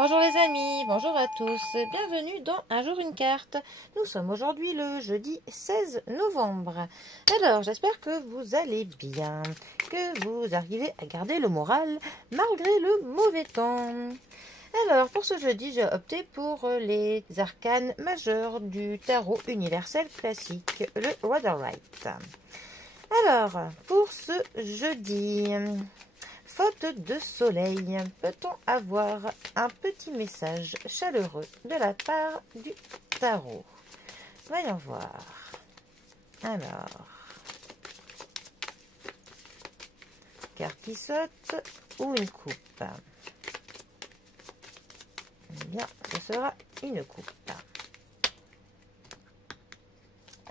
Bonjour les amis, bonjour à tous, bienvenue dans Un jour une carte. Nous sommes aujourd'hui le jeudi 16 novembre. Alors j'espère que vous allez bien, que vous arrivez à garder le moral malgré le mauvais temps. Alors pour ce jeudi j'ai opté pour les arcanes majeurs du tarot universel classique, le Rider-Waite. Alors pour ce jeudi... Faute de soleil, peut-on avoir un petit message chaleureux de la part du tarot? Voyons voir. Alors, carte qui saute ou une coupe? Eh bien, ce sera une coupe.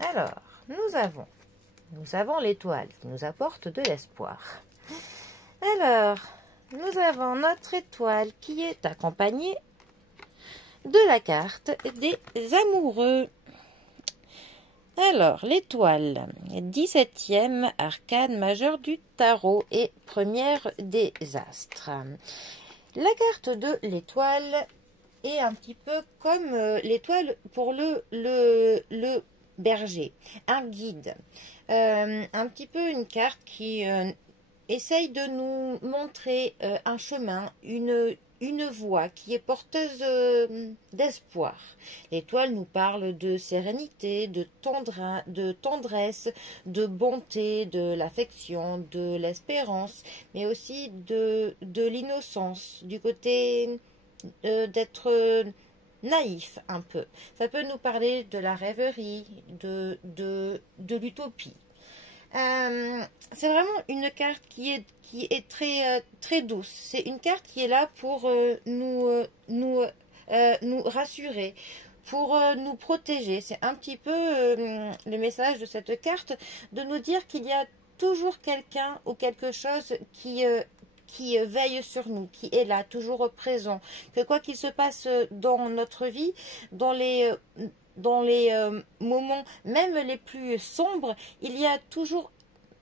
Alors, nous avons l'étoile qui nous apporte de l'espoir. Alors, nous avons notre étoile qui est accompagnée de la carte des amoureux. Alors, l'étoile, 17e arcane majeure du tarot et première des astres. La carte de l'étoile est un petit peu comme l'étoile pour le berger, un guide. Un petit peu une carte qui... essaye de nous montrer un chemin, une voie qui est porteuse d'espoir. L'étoile nous parle de sérénité, de tendresse, de bonté, de l'affection, de l'espérance, mais aussi de l'innocence, du côté d'être naïf un peu. Ça peut nous parler de la rêverie, de l'utopie. C'est vraiment une carte qui est très douce. C'est une carte qui est là pour nous rassurer, pour nous protéger. C'est un petit peu le message de cette carte, de nous dire qu'il y a toujours quelqu'un ou quelque chose qui veille sur nous, qui est là, toujours présent. Que quoi qu'il se passe dans notre vie, dans les moments même les plus sombres, il y a toujours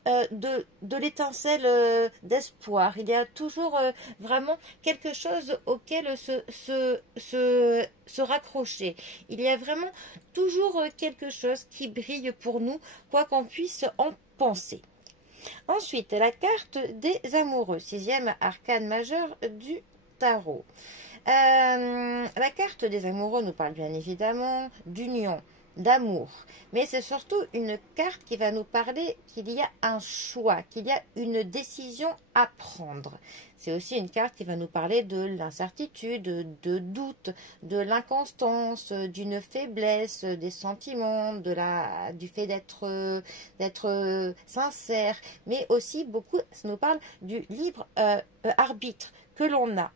de l'étincelle d'espoir. Il y a toujours vraiment quelque chose auquel se raccrocher. Il y a vraiment toujours quelque chose qui brille pour nous, quoi qu'on puisse en penser. Ensuite, la carte des amoureux, 6e arcane majeur du tarot. La carte des amoureux nous parle bien évidemment d'union, d'amour, mais c'est surtout une carte qui va nous parler qu'il y a un choix, qu'il y a une décision à prendre. C'est aussi une carte qui va nous parler de l'incertitude, de doute, de l'inconstance, d'une faiblesse, des sentiments, du fait d'être sincère, mais aussi beaucoup, ça nous parle du libre arbitre que l'on a.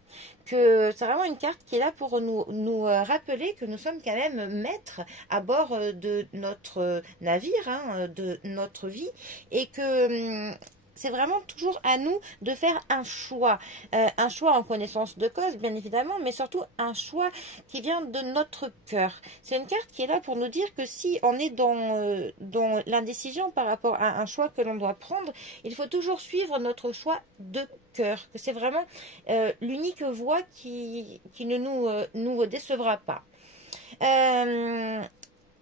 Que c'est vraiment une carte qui est là pour nous rappeler que nous sommes quand même maîtres à bord de notre navire, de notre vie, et que c'est vraiment toujours à nous de faire un choix en connaissance de cause, bien évidemment, mais surtout un choix qui vient de notre cœur. C'est une carte qui est là pour nous dire que si on est dans l'indécision par rapport à un choix que l'on doit prendre, il faut toujours suivre notre choix de cœur, que c'est vraiment l'unique voie qui ne nous décevra pas.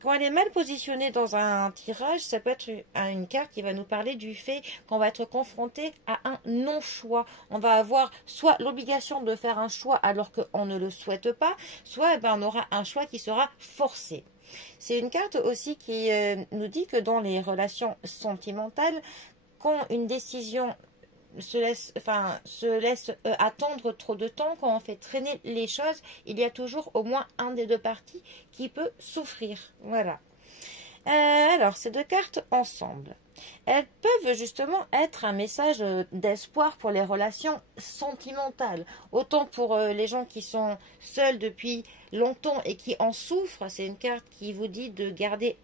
Quand elle est mal positionnée dans un tirage, ça peut être une carte qui va nous parler du fait qu'on va être confronté à un non-choix. On va avoir soit l'obligation de faire un choix alors qu'on ne le souhaite pas, soit on aura un choix qui sera forcé. C'est une carte aussi qui nous dit que dans les relations sentimentales, quand une décision se laisse attendre trop de temps, quand on fait traîner les choses, il y a toujours au moins un des deux parties qui peut souffrir. Voilà. Alors, ces deux cartes ensemble, elles peuvent justement être un message d'espoir pour les relations sentimentales. Autant pour les gens qui sont seuls depuis longtemps et qui en souffrent, c'est une carte qui vous dit de garder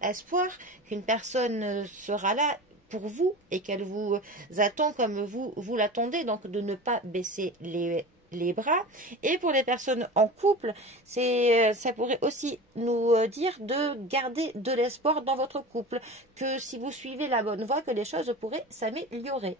espoir, qu'une personne sera là pour vous et qu'elle vous attend comme vous l'attendez, donc de ne pas baisser les bras. Et pour les personnes en couple, ça pourrait aussi nous dire de garder de l'espoir dans votre couple, que si vous suivez la bonne voie, que les choses pourraient s'améliorer.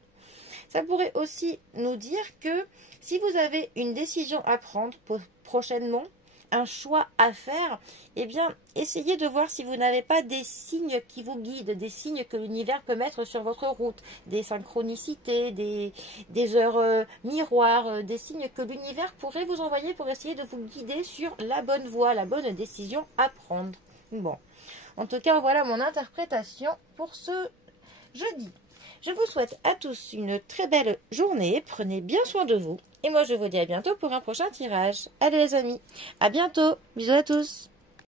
Ça pourrait aussi nous dire que si vous avez une décision à prendre prochainement, un choix à faire, eh bien, essayez de voir si vous n'avez pas des signes qui vous guident, des signes que l'univers peut mettre sur votre route, des synchronicités, des heures miroirs, des signes que l'univers pourrait vous envoyer pour essayer de vous guider sur la bonne voie, la bonne décision à prendre. Bon, en tout cas, voilà mon interprétation pour ce jeudi. Je vous souhaite à tous une très belle journée, prenez bien soin de vous. Et moi, je vous dis à bientôt pour un prochain tirage. Allez les amis, à bientôt. Bisous à tous.